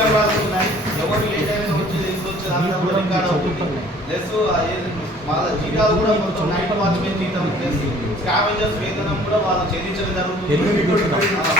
కెమెరాలు ఉన్నాయి. ఎవరు ఏ టైంలో వచ్చేది ఎంత వచ్చేది అంతా కూడా రికార్డ్ అవుతుంది. ప్లస్ వాళ్ళ జీతాలు కూడా మొత్తం నైట్ వాచ్మెన్ జీతం ప్లస్ స్కావెంజర్స్ వేతనం కూడా వాళ్ళు చెల్లించడం జరుగుతుంది.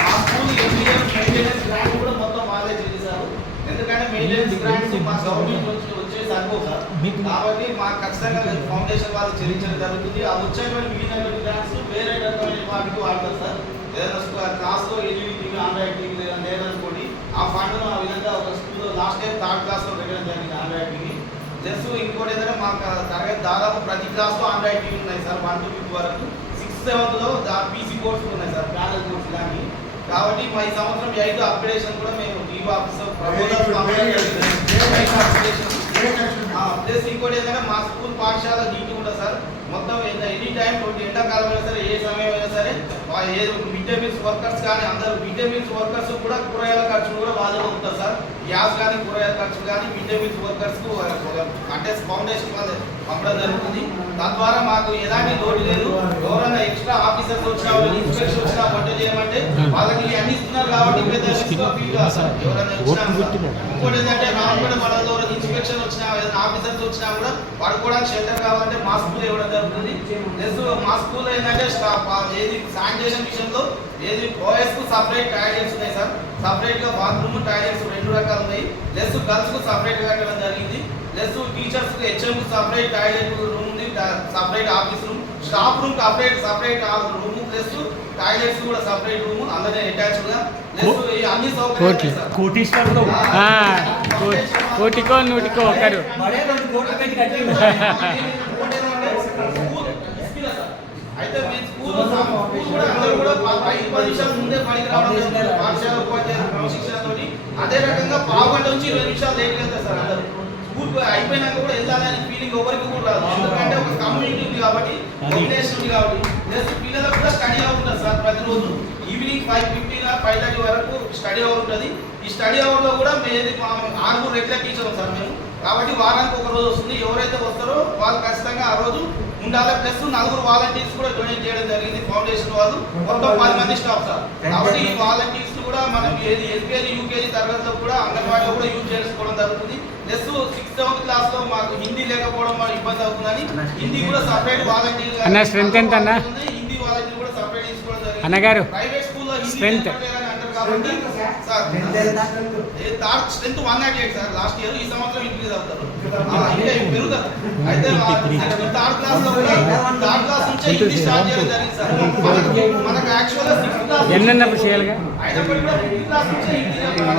మా స్కూల్ మెయింటెనెన్స్ గ్రాంట్ కూడా మొత్తం వాళ్ళే చెల్లిస్తారు. ఎందుకంటే మెయింటెనెన్స్ గ్రాంట్స్ మా గవర్నమెంట్ నుంచి వచ్చే సరిపోవు సార్. కాబట్టి మాకు ఖచ్చితంగా ఫౌండేషన్ వాళ్ళు చెల్లించడం జరుగుతుంది. ఆ వచ్చేటువంటి మిగిలినటువంటి గ్రాంట్స్ వేరే రకమైన వాటికి వాడతారు సార్. ఏదైనా క్లాస్లో ఎల్ఈడి టీవీ ఆండ్రాయిడ్ టీవీ లేదనుకోండి, ఆ ఫండ్ను ఆ విధంగా ఒక స్కూల్లో లాస్ట్ టైం 3rd క్లాస్లో పెట్టడం జరిగింది ఆండ్రాయిడ్ టీవీ. జస్ట్ ఇంకోటి ఏదైనా మాకు తరగతి దాదాపు ప్రతి క్లాస్లో ఆండ్రాయిడ్ టీవీ ఉన్నాయి సార్. 1 to 5 వరకు. 6th 7thలో పీసీ కోర్స్ ఉన్నాయి సార్, ప్యానల్ కోర్స్ కానీ. కాబట్టి మా ఈ సంవత్సరం 8 అప్గ్రేడేషన్ కూడా మేము టీవీ ఆఫీసర్ ప్రపోజల్ ప్లస్ ఇంకోటి ఏదైనా మా స్కూల్ పాఠశాల నీట్గా ఉంటుంది సార్. మొత్తం ఎనీ టైం ఎండాకాలం అయినా సరే ఏ సమయం అయినా సరే మిడ్ డే మీల్స్ వర్కర్స్ కానీ అందరూ మిడ్ డే మీల్స్ వర్కర్స్ కూడా కూరగాయల ఖర్చులు కూడా బాధ్యత ఉంటుంది సార్. గ్యాస్ కానీ కూరగాయల ఖర్చులు కానీ మిడ్ డే మీల్స్ వర్కర్స్కు అంటే ఫౌండేషన్ వాళ్ళు పంపడం జరుగుతుంది. తద్వారా మాకు ఎలాంటి లోటు లేదు. ఎవరైనా ఎక్స్ట్రా ఆఫీసర్స్ వచ్చినా ఇన్స్పెక్షన్ వచ్చినా వంట చేయమంటే వాళ్ళకి అన్ని ఇస్తున్నారు కాబట్టి పెద్ద ఫీల్ కాదు సార్. ఎవరైనా ఇంకోటి ఏంటంటే రామపేట మండలంలో ఇన్స్పెక్షన్ వచ్చినా ఏదైనా ఆఫీసర్స్ వచ్చినా కూడా పడుకోవడానికి షెల్టర్ కావాలంటే మా స్కూల్ ఇవ్వడం జరుగుతుంది. ప్లస్ మా స్కూల్లో ఏంటంటే ఏది శానిటేషన్ విషయంలో ఏది బాయ్స్కు సపరేట్ టాయిలెట్స్ ఉన్నాయి సార్. సపరేట్గా బాత్రూమ్ టాయిలెట్స్ 2 రకాలు ఉన్నాయి. ప్లస్ గర్ల్స్కు సపరేట్గా కట్టడం జరిగింది. ప్లస్ టీచర్స్కి హెచ్ఎంకు సపరేట్ టాయిలెట్ రూమ్ ఉంది, separate office room, staff room separate room, plus toilets కూడా సపరేట్ రూమ్ అందరినీ అటాచ్డ్గా. ప్లస్ అన్ని సౌకర్యాలు కోటికో నూటికో ఒకరు అయితే మీ స్కూల్ కూడా అందరూ కూడా 5 నిమిషాల ముందే పనికి రావడం జరుగుతుంది. పాఠశాల ఉపాధ్యాయులు క్రమశిక్షణతోటి అదే రకంగా 1/2 నుంచి 20 నిమిషాలు లేట్ వెళ్తారు సార్. అందరూ స్కూల్ అయిపోయినాక కూడా వెళ్ళాలని ఫీలింగ్ ఎవరికి కూడా రాదు. ఎందుకంటే ఒక కమ్యూనిటీ ఉంది కాబట్టి, మోటివేషన్ ఉంది కాబట్టి. ప్లస్ పిల్లలకు కూడా స్టడీ అవర్ ఉంటుంది సార్. ప్రతిరోజు ఈవినింగ్ 5:15 5:30 వరకు స్టడీ అవర్ ఉంటుంది. ఈ స్టడీ అవర్లో కూడా మేము 6 రెగ్యులర్ టీచర్ సార్ మేము. కాబట్టి వారానికి ఒక రోజు వస్తుంది. ఎవరైతే వస్తారో వాళ్ళు ఖచ్చితంగా ఆ రోజు ఉండాలి. ప్లస్ 4 వాలంటీర్స్ కూడా డొనేట్ చేయడం జరిగింది ఫౌండేషన్ వాళ్ళు. మొత్తం 10 మంది స్టాఫ్ సార్. కాబట్టి ఈ వాలంటీర్స్ కూడా మనం ఏది ఎల్కేజీ యూకేజీ తరగతిలో కూడా అంగన్వాడీలో కూడా యూజ్ చేసుకోవడం జరుగుతుంది. ప్లస్ 6th 7th క్లాస్లో మాకు హిందీ లేకపోవడం వల్ల ఇబ్బంది అవుతుందని హిందీ కూడా సపరేట్ వాలంటీర్ స్ట్రెంత్ ఎంత అన్న? హిందీ వాలంటీర్ కూడా సపరేట్ తీసుకోవడం జరిగింది. అన్నగారు ప్రైవేట్ స్కూల్లో స్ట్రెంత్ కాబట్టి sir strength 198 sir. Last year ఈ సంవత్సరం ఇంక్రీజ్ అవుతారు, ఇంకా పెరుగుతారు. అయితే 3rd క్లాస్లో కూడా 3rd క్లాస్ నుంచే హిందీ స్టార్ట్ చేయడం జరిగింది సార్. మనకు యాక్చువల్గా 6th క్లాస్ ఎన్నప్పుడు చేయాలిగా అయినప్పటికీ కూడా 5th క్లాస్ నుంచి హిందీ చెప్పడం,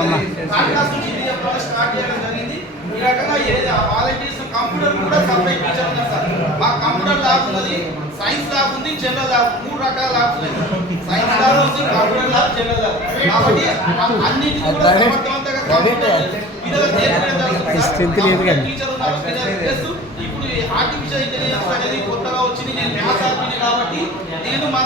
3rd క్లాస్ నుంచి హిందీ చెప్పడం స్టార్ట్ చేయడం జరిగింది. ఈ రకంగా వాలంటీర్స్ కంప్యూటర్ కూడా సపరేట్ టీచర్ ఉన్నారు సార్. మాకు కంప్యూటర్ ల్యాబ్ ఉన్నది, సైన్స్ ల్యాబ్ ఉంది, జనరల్ ల్యాబ్, 3 రకాల ల్యాబ్స్ ఉన్నాయి. సైన్స్ ల్యాబ్ ఉంది, కంప్యూటర్ ల్యాబ్, జనరల్ ల్యాబ్. కాబట్టి అన్నింటినీ కూడా సమర్థవంతంగా కంప్యూటర్ పిల్లలకు నేర్పడం జరుగుతుంది. టీచర్ ఉన్నారు పిల్లలు. ఇప్పుడు ఆర్టిఫిషియల్ ఇంటెలిజెన్స్ అనేది కొత్తగా వచ్చింది. నేను మ్యాథ్స్ ఆర్టిని కాబట్టి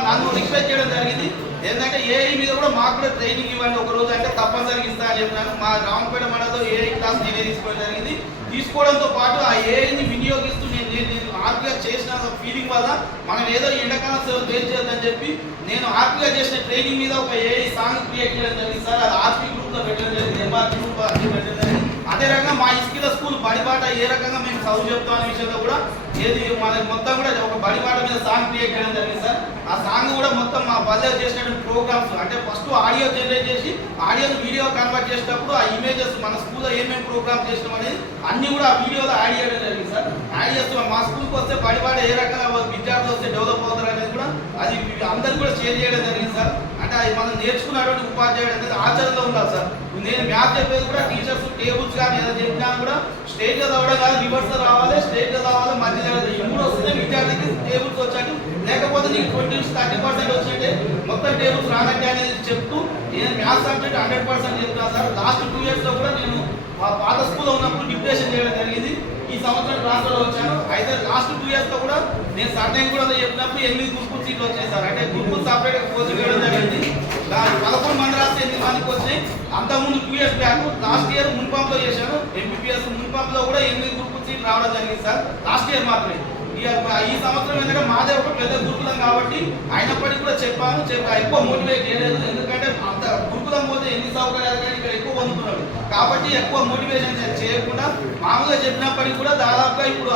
నన్ను రిక్వెస్ట్ చేయడం జరిగింది. ఏంటంటే ఏఐ మీద కూడా మాకు కూడా ట్రైనింగ్ ఇవ్వండి ఒక రోజు అంటే తప్పనిసరిగా ఇస్తా అని చెప్పినాను. మా రామపేట మండలంలో ఏఐ క్లాస్ నేనే తీసుకోవడం జరిగింది. తీసుకోవడంతో పాటు ఆ ఏఐని వినియోగిస్తూ నేను ఆర్పిగా చేసిన ఫీలింగ్ వల్ల మనం ఏదో ఎండాకాలం సేవ చేద్దని చెప్పి నేను ఆర్పిగా చేసిన ట్రైనింగ్ మీద ఒక ఏఐ సాంగ్ క్రియేట్ చేయడం జరిగింది సార్. అది ఆర్పి గ్రూప్లో పెట్టడం జరిగింది, ఎంఆర్పి గ్రూప్ పెట్టడం జరిగింది. అదే రకంగా మా ఇస్కిల స్కూల్ బడిబాట ఏ రకంగా మేము చదువు చెప్తాం అనే విషయంలో కూడా ఏది మనకి మొత్తం కూడా ఒక బడిబాట మీద సాంగ్ క్రియేట్ చేయడం జరిగింది సార్. ఆ సాంగ్ కూడా మొత్తం మా బల్లె చేసినటువంటి ప్రోగ్రామ్స్ అంటే ఫస్ట్ ఆడియో జనరేట్ చేసి ఆడియోని వీడియో కన్వర్ట్ చేసేటప్పుడు ఆ ఇమేజెస్ మన స్కూల్లో ఏమేమి ప్రోగ్రామ్ చేసినాం అనేది అన్ని కూడా ఆ వీడియోలో యాడ్ చేయడం జరిగింది సార్. యాడ్ చేస్తాం మా స్కూల్కి వస్తే బడిబాట ఏ రకంగా విద్యార్థులు వస్తే డెవలప్ అవుతారు అనేది కూడా అది అందరికి కూడా షేర్ చేయడం జరిగింది సార్. అంటే అది మనం నేర్చుకున్నటువంటి ఉపాధ్యాయుడు అనేది ఆచరణలో ఉండాలి సార్. నేను మ్యాథ్స్ చెప్పేది కూడా టీచర్స్ టేబుల్స్ కానీ ఏదో చెప్పినా కూడా స్టేజ్లో చదవడం కాదు, రివర్స్లో రావాలి, స్టేజ్లో రావాలి, మధ్యలో ఇప్పుడు వస్తే విద్యార్థికి టేబుల్స్ వచ్చాడు, లేకపోతే నీకు 20-30% వచ్చినట్టే మొత్తం టేబుల్స్ రానట్టే అనేది చెప్తూ నేను మ్యాథ్స్ సబ్జెక్ట్ 100% చెప్తాను సార్. లాస్ట్ 2 ఇయర్స్లో కూడా నేను మా పాత స్కూల్లో ఉన్నప్పుడు డిప్రెషన్ చేయడం జరిగింది. ఈ సంవత్సరం ట్రాన్స్ఫర్ వచ్చాను. అయితే లాస్ట్ 2 ఇయర్స్లో కూడా నేను సర్టైన్ కూడా చెప్పినప్పుడు 8 గురుకుల సీట్లు వచ్చాయి సార్. అంటే గురుకులు సపరేట్గా కోచింగ్ చేయడం జరిగింది. 11 మంది రాస్తే 8 మందికి వచ్చినాయి. అంతకుముందు 2 ఇయర్స్ బ్యాక్ లాస్ట్ ఇయర్ మున్పంప్లో చేశాను. ఎంపీపీఎస్ మున్పంప్లో కూడా 8 గురుకుల సీట్లు రావడం జరిగింది సార్. లాస్ట్ ఇయర్ మాత్రమే. ఈ సంవత్సరం ఎందుకంటే మాదే ఒక పెద్ద గురుకులం కాబట్టి అయినప్పటికీ కూడా ఎక్కువ మోటివేట్ చేయలేదు. ఎందుకంటే అంత గురుకులం పోతే ఎన్ని సౌకర్యాలు కానీ ఇక్కడ ఎక్కువ పొందుతున్నాడు. కాబట్టి ఎక్కువ మోటివేషన్ చేయకుండా మామూలుగా చెప్పినప్పటికీ కూడా దాదాపుగా ఇప్పుడు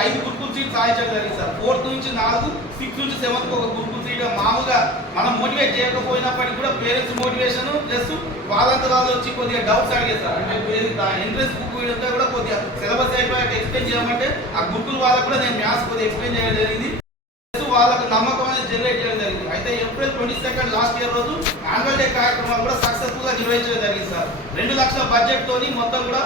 5 గురుకుల సీట్ సాధించడం జరిగింది సార్. 4th నుంచి 4, 6th నుంచి 7th ఒక గురుకుల సీట్. మామూలుగా మనం మోటివేట్ చేయకపోయినప్పటికీ కూడా పేరెంట్స్ మోటివేషన్ ప్లస్ వాళ్ళంతా వాళ్ళు వచ్చి కొద్దిగా డౌట్స్ అడిగేస్తారు. అంటే ఎంట్రన్స్ బుక్ కూడా కొద్దిగా సిలబస్ అయిపోయాక ఎక్స్ప్లెయిన్ చేయమంటే ఆ గురుకుల వాళ్ళకు కూడా నేను మ్యాథ్స్ కొద్దిగా ఎక్స్ప్లెయిన్ చేయడం జరిగింది. వాళ్ళకు నమ్మకం అనేది జనరేట్ చేయడం జరిగింది. అయితే ఏప్రిల్ 22 లాస్ట్ ఇయర్ రోజు యాన్యువల్ డే కార్యక్రమాలు కూడా సక్సెస్ఫుల్ గా నిర్వహించడం జరిగింది సార్. 2 లక్షల బడ్జెట్ తోని మొత్తం కూడా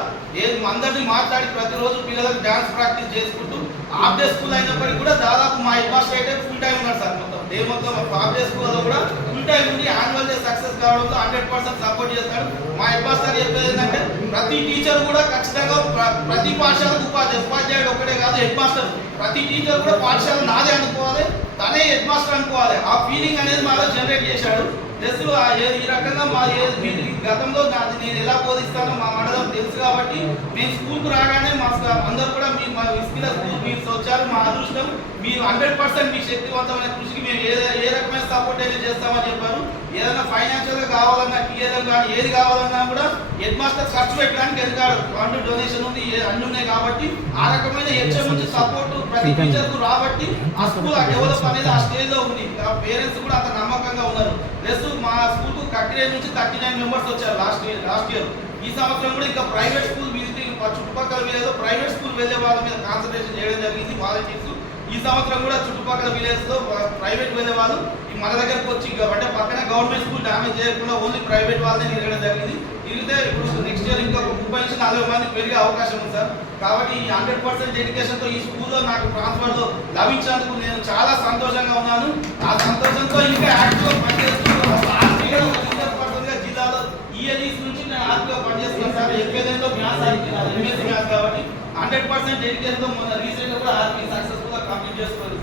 అందరినీ మాట్లాడి ప్రతిరోజు పిల్లలకు డాన్స్ ప్రాక్టీస్ చేసుకుంటూ హాఫ్ డే స్కూల్ అయినప్పటికీ కూడా దాదాపు మా హెడ్ మాస్టర్ అయితే ఫుల్ టైం ఉన్నారు సార్. మొత్తం డే మొత్తం హాఫ్ డే స్కూల్ లో కూడా ఫుల్ టైం ఉండి యాన్యువల్ డే సక్సెస్ కావడంలో 100% సపోర్ట్ చేస్తాడు. మా హెడ్ మాస్టర్ చెప్పేది ఏంటంటే ప్రతి టీచర్ కూడా ఖచ్చితంగా ప్రతి పాఠశాలకు ఉపాధ్యాయుడు ఒకటే కాదు, హెడ్ మాస్టర్ ప్రతి టీచర్ కూడా పాఠశాల నాదే అనుకోవాలి, తనే హెడ్ మాస్టర్ అనుకోవాలి. ఆ ఫీలింగ్ అనేది మాలో జనరేట్ చేశాడు. జస్ట్ ఈ రకంగా మా గతంలో నేను ఎలా బోధిస్తానో మా మండలం తెలుసు కాబట్టి మేము స్కూల్కు రాగానే మా అందరూ కూడా మా విస్కిల స్కూల్ మీరు వచ్చారు, మా అదృష్టం, మీరు 100% మీ శక్తివంతమైన కృషికి మేము ఏ రకమైన సపోర్ట్ అయితే చేస్తామని చెప్పారు. ఏదైనా ఫైనాన్షియల్ గా కావాలన్నా టీఎల్ఎం కానీ ఏది కావాలన్నా కూడా హెడ్ మాస్టర్ ఖర్చు పెట్టడానికి వెళ్తాడు. ఫండ్ డొనేషన్ ఉంది, అన్ని ఉన్నాయి కాబట్టి ఆ రకమైన హెచ్ఎం నుంచి సపోర్ట్ ప్రతి టీచర్ కు రాబట్టి ఆ స్కూల్ ఆ డెవలప్ అనేది ఆ స్టేజ్ లో ఉంది. పేరెంట్స్ కూడా అంత నమ్మకంగా ఉన్నారు. ప్లస్ మా స్కూల్ కు 39 నుంచి 39 మెంబర్స్ వచ్చారు లాస్ట్ ఇయర్. ఈ సంవత్సరం కూడా ఇంకా ప్రైవేట్ స్కూల్ విజిటింగ్ చుట్టుపక్కల విలేజ్ ప్రైవేట్ స్కూల్ వెళ్ళే వాళ్ళ మీద కాన్సన్ట్రేషన్ చేయడం జరిగింది వాలంటీర్స్. ఈ సంవత్సరం కూడా చుట్టుపక్కల విలేజ్ లో ప్రైవేట్ వెళ్ళే వాళ్ళు మన దగ్గరకు వచ్చి అంటే పక్కన గవర్నమెంట్ స్కూల్ డ్యామేజ్ చేయకుండా ఓన్లీ ప్రైవేట్ వాళ్ళని తిరగడం జరిగింది. తిరిగితే ఇప్పుడు నెక్స్ట్ ఇయర్ ఇంకా 30 నుంచి 40 మంది పెరిగే అవకాశం ఉంది సార్. కాబట్టి ఈ 100% డెడికేషన్ తో ఈ స్కూల్లో నాకు ట్రాన్స్ఫర్ లో లభించినందుకు నేను చాలా సంతోషంగా ఉన్నాను. ఆ సంతోషంతో ఇంకా యాక్టివ్ గా పనిచేస్తున్నాను. జిల్లాలో ఈఎల్ఈస్ నుంచి నేను యాక్టివ్ గా పనిచేస్తున్నాను సార్. ఎంపీఎల్ఏలో మ్యాథ్స్ ఎంఎస్సీ మ్యాథ్స్ కాబట్టి 100% డెడికేషన్ తో మొన్న రీసెంట్ గా కూడా సక్సెస్ఫుల్ గా కంప్లీట్ చేసుకోవాలి.